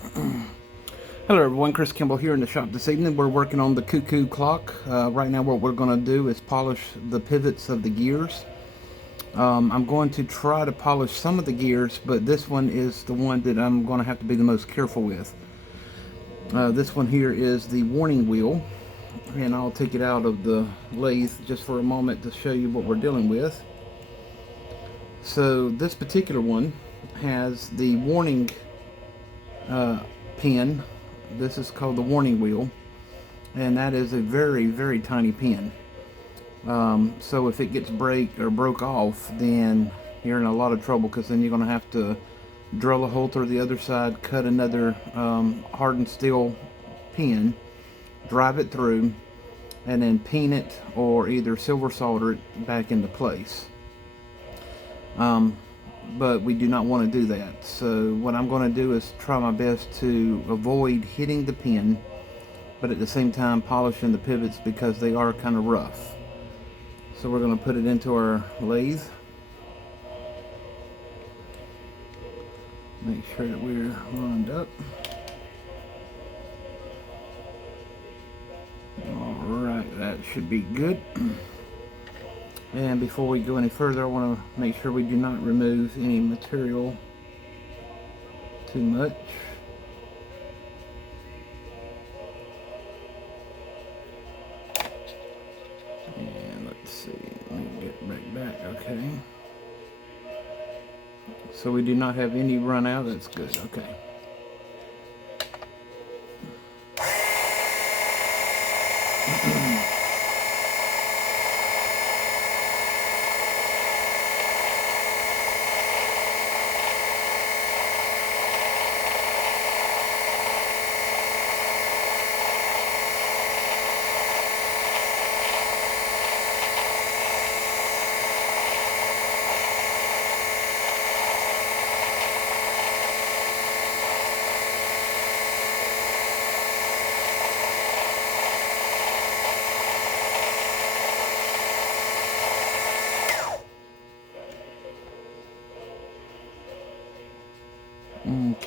Hello everyone, Chris Kimball here in the shop this evening. We're working on the Cuckoo clock. Right now what we're going to do is polish the pivots of the gears. I'm going to try to polish some of the gears, but this one is the one that I'm going to have to be the most careful with. This one here is the warning wheel, and I'll take it out of the lathe just for a moment to show you what we're dealing with. So this particular one has the warning pin. This is called the warning wheel, and that is a very, very tiny pin. So if it gets broke off, then you're in a lot of trouble, because then you're going to have to drill a hole through the other side, cut another hardened steel pin, drive it through, and then pin it or either silver solder it back into place. But we do not want to do that. So what I'm going to do is try my best to avoid hitting the pin, but at the same time polishing the pivots because they are kind of rough. So we're going to put it into our lathe. Make sure that we're lined up. Alright, that should be good. And before we go any further, I want to make sure we do not remove any material too much. And let's see, let me get back, okay. So we do not have any run out, that's good, okay.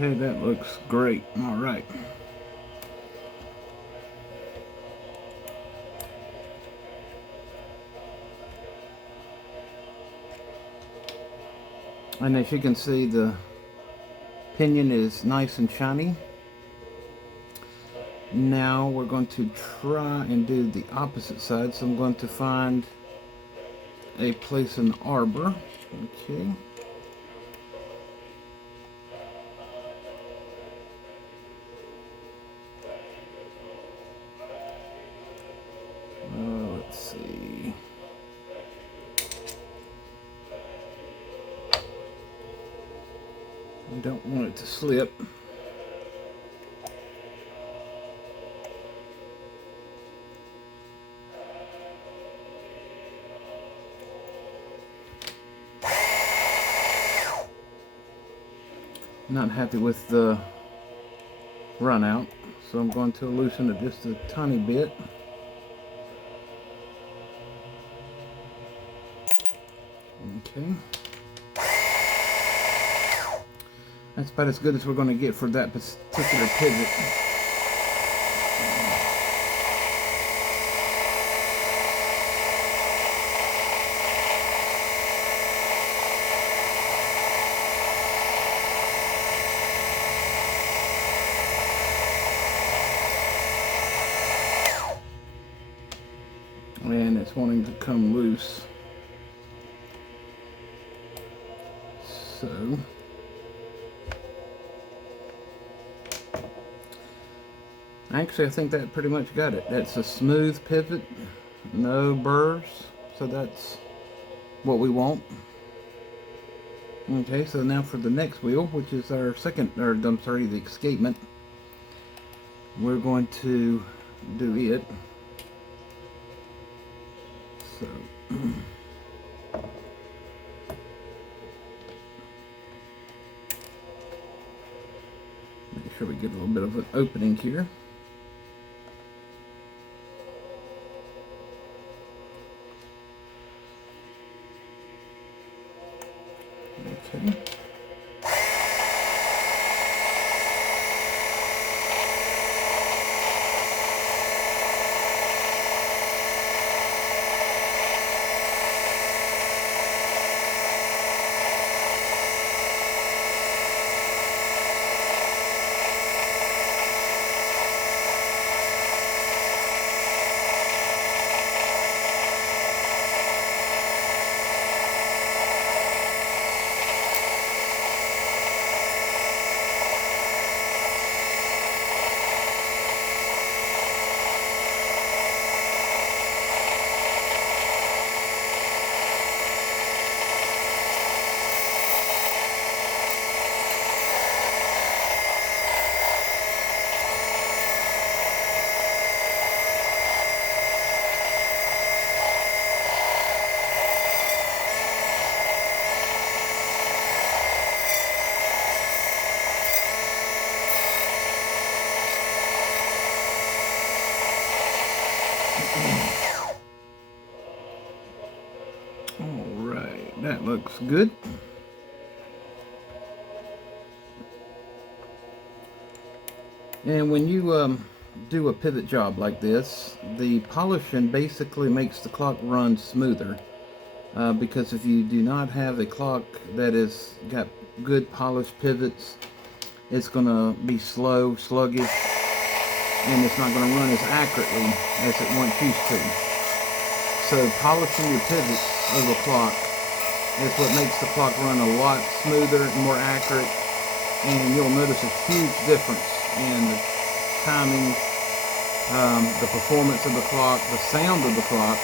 Okay, that looks great. All right. And as you can see, the pinion is nice and shiny. Now we're going to try and do the opposite side. So I'm going to find a place in the arbor. Okay. Let's see. I don't want it to slip. Not happy with the run out, so I'm going to loosen it just a tiny bit. Okay. That's about as good as we're going to get for that particular pivot. And it's wanting to come loose. So actually, I think that pretty much got it. That's a smooth pivot, no burrs, so that's what we want. Okay, so now for the next wheel, which is our the escapement, we're going to do it. So make sure we get a little bit of an opening here. Okay. That looks good. And when you do a pivot job like this, the polishing basically makes the clock run smoother. Because if you do not have a clock that has got good polished pivots, it's going to be slow, sluggish, and it's not going to run as accurately as it once used to. So polishing your pivots of the clock is what makes the clock run a lot smoother and more accurate, and you'll notice a huge difference in the timing, the performance of the clock, the sound of the clock.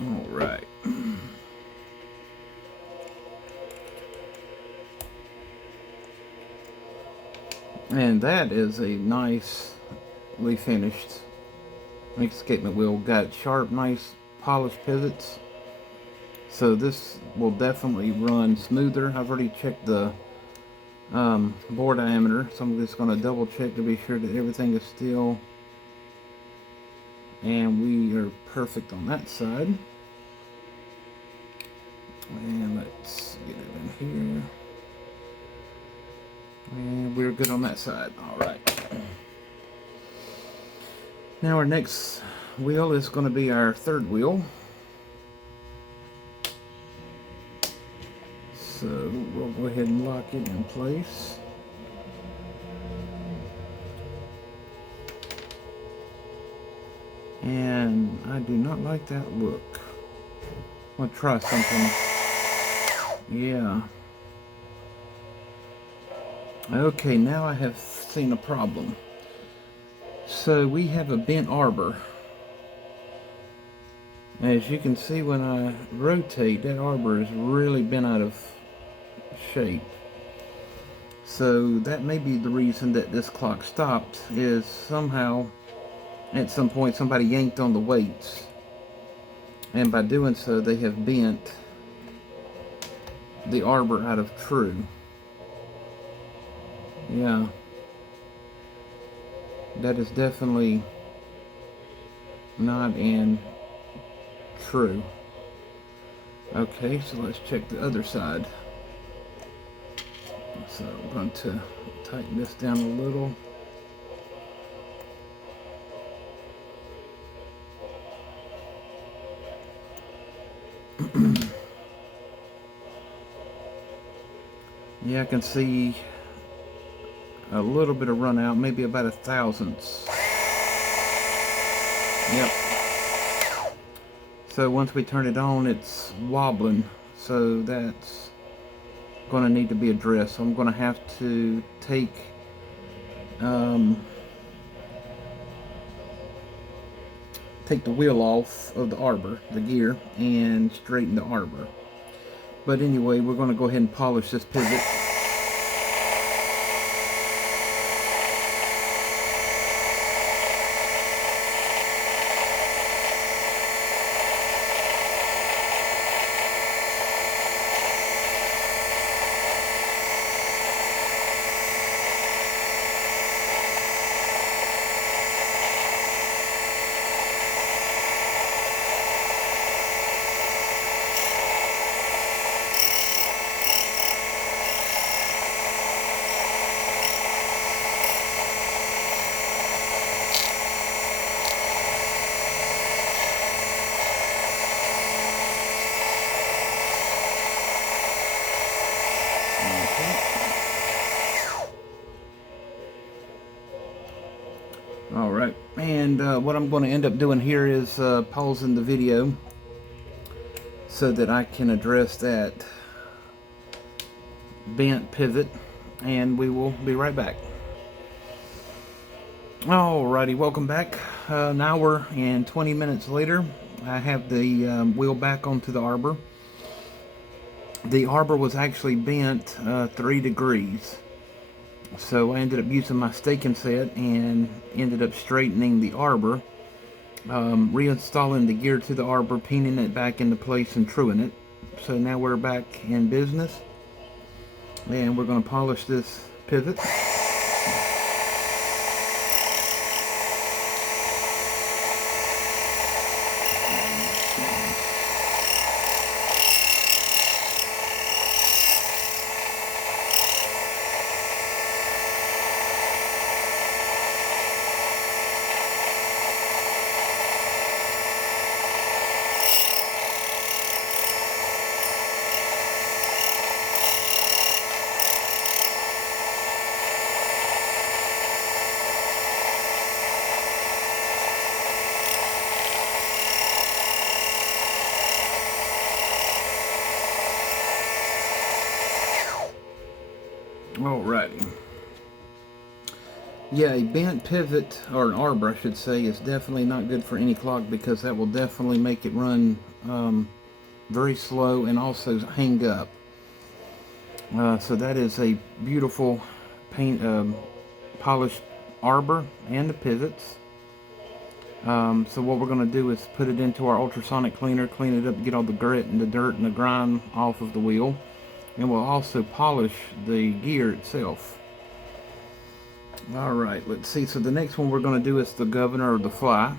All right. And that is a nicely finished escapement wheel. Got sharp, nice polished pivots. So this will definitely run smoother. I've already checked the bore diameter, so I'm just going to double check to be sure that everything is still, and we are perfect on that side. And let's get it in here. And we're good on that side. Alright. Now our next wheel is going to be our third wheel. So we'll go ahead and lock it in place. And I do not like that look. I'm going to try something. Yeah. Okay, now I have seen a problem. So we have a bent arbor. As you can see, when I rotate, that arbor is really bent out of shape. So that may be the reason that this clock stopped, is somehow at some point somebody yanked on the weights, and by doing so they have bent the arbor out of true. Yeah, that is definitely not in true. Okay, so let's check the other side. So I'm going to tighten this down a little. Yeah, I can see a little bit of run out, maybe about 1/1000. Yep. So once we turn it on, it's wobbling. So that's going to need to be addressed. So I'm going to have to take the wheel off of the arbor, the gear, and straighten the arbor. But anyway, we're going to go ahead and polish this pivot. Alright, and what I'm going to end up doing here is pausing the video so that I can address that bent pivot, and we will be right back. Alrighty, welcome back. An hour and 20 minutes later, I have the wheel back onto the arbor. the arbor was actually bent 3 degrees. So I ended up using my staking set and ended up straightening the arbor, reinstalling the gear to the arbor, pinning it back into place and truing it. So now we're back in business, and we're going to polish this pivot. Alrighty. Yeah, a bent pivot, or an arbor I should say, is definitely not good for any clock, because that will definitely make it run very slow and also hang up. So that is a beautiful polished arbor and the pivots. So what we're going to do is put it into our ultrasonic cleaner, clean it up, get all the grit and the dirt and the grime off of the wheel. And we'll also polish the gear itself. Alright, let's see. So the next one we're going to do is the governor or the fly.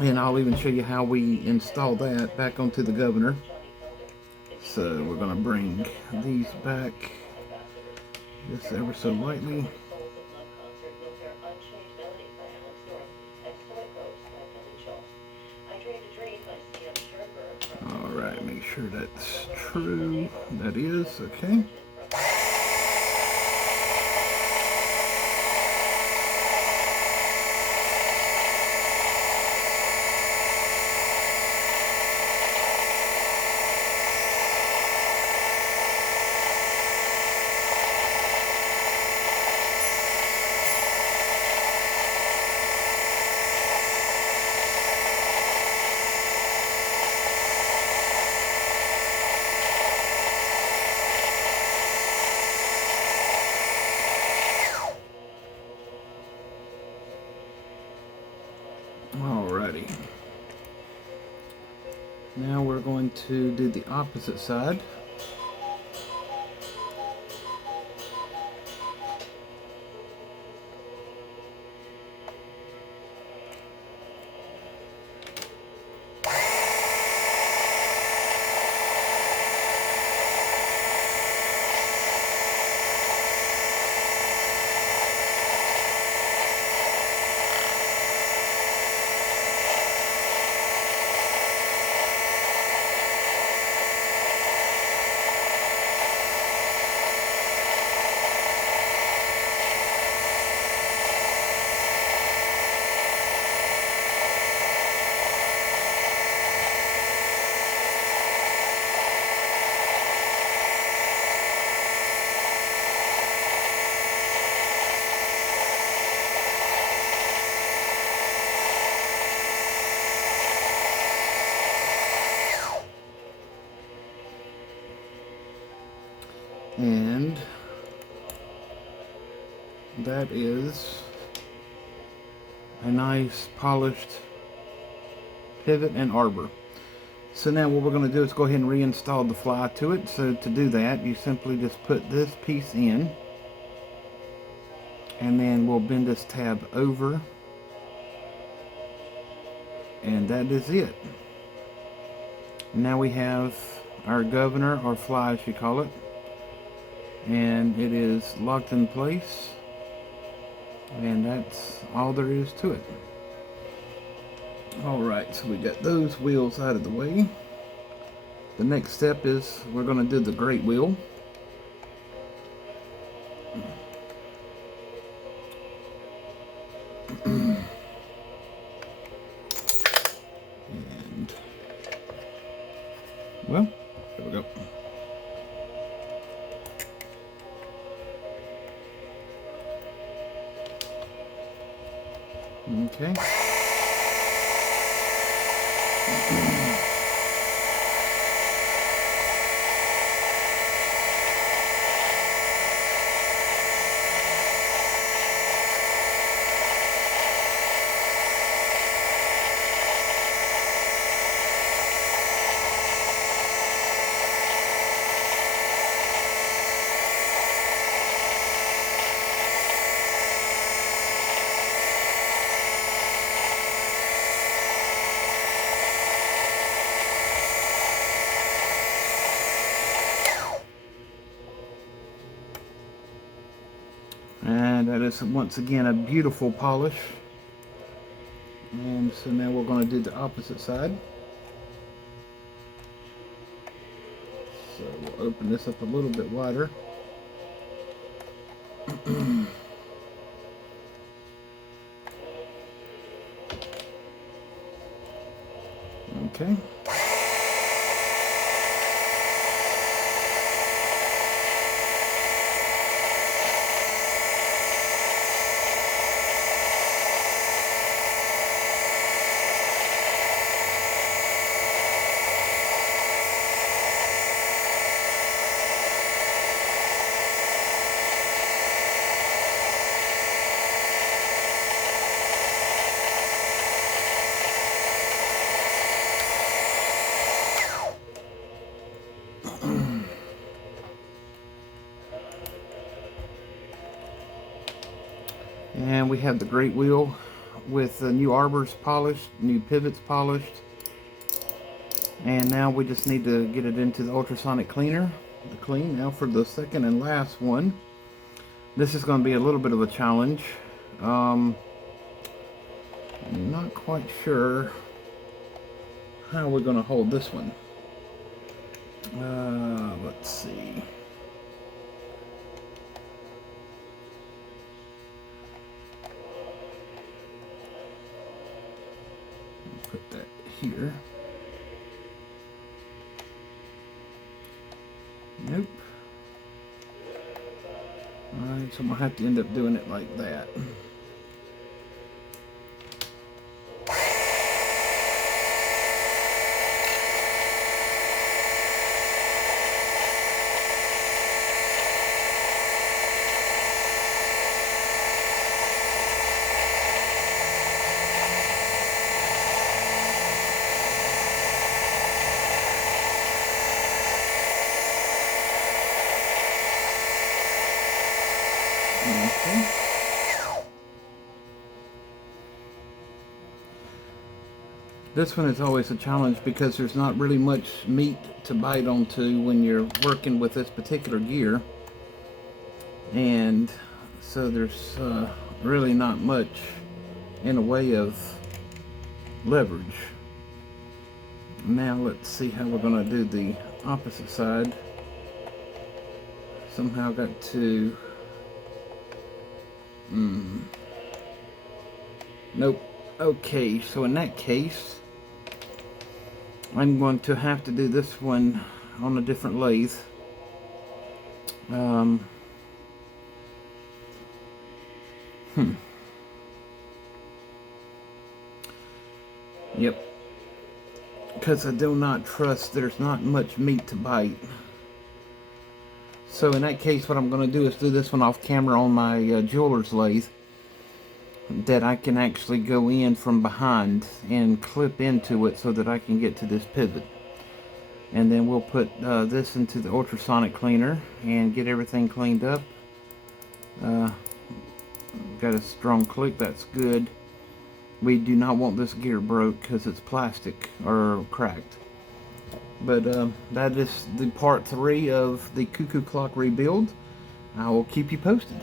And I'll even show you how we install that back onto the governor. So we're going to bring these back just ever so lightly. Alright, make sure that's true. That is, okay. Alrighty. Now we're going to do the opposite side. And that is a nice polished pivot and arbor. So now what we're going to do is go ahead and reinstall the fly to it. So to do that, you simply just put this piece in, and then we'll bend this tab over, and that is it. Now we have our governor, or fly as you call it, and it is locked in place, and that's all there is to it. Alright, so we got those wheels out of the way. The next step is we're going to do the great wheel. And well, there we go. Okay. And that is once again a beautiful polish. And so now we're going to do the opposite side. So we'll open this up a little bit wider. Okay. And we have the great wheel with the new arbors polished, new pivots polished. And now we just need to get it into the ultrasonic cleaner to clean. Now for the second and last one. This is going to be a little bit of a challenge. I'm not quite sure how we're going to hold this one. Let's see. Put that here. Nope. Alright, so I'm going to have to end up doing it like that. Okay. This one is always a challenge because there's not really much meat to bite onto when you're working with this particular gear, and so there's really not much in a way of leverage. Now let's see how we're going to do the opposite side. Somehow got to nope. Okay, so in that case I'm going to have to do this one on a different lathe. Yep, because I do not trust, there's not much meat to bite. So in that case, what I'm going to do is do this one off camera on my jeweler's lathe, that I can actually go in from behind and clip into it so that I can get to this pivot. And then we'll put this into the ultrasonic cleaner and get everything cleaned up. Got a strong click, that's good. We do not want this gear broke because it's plastic or cracked. But that is the part 3 of the Cuckoo Clock rebuild. I will keep you posted.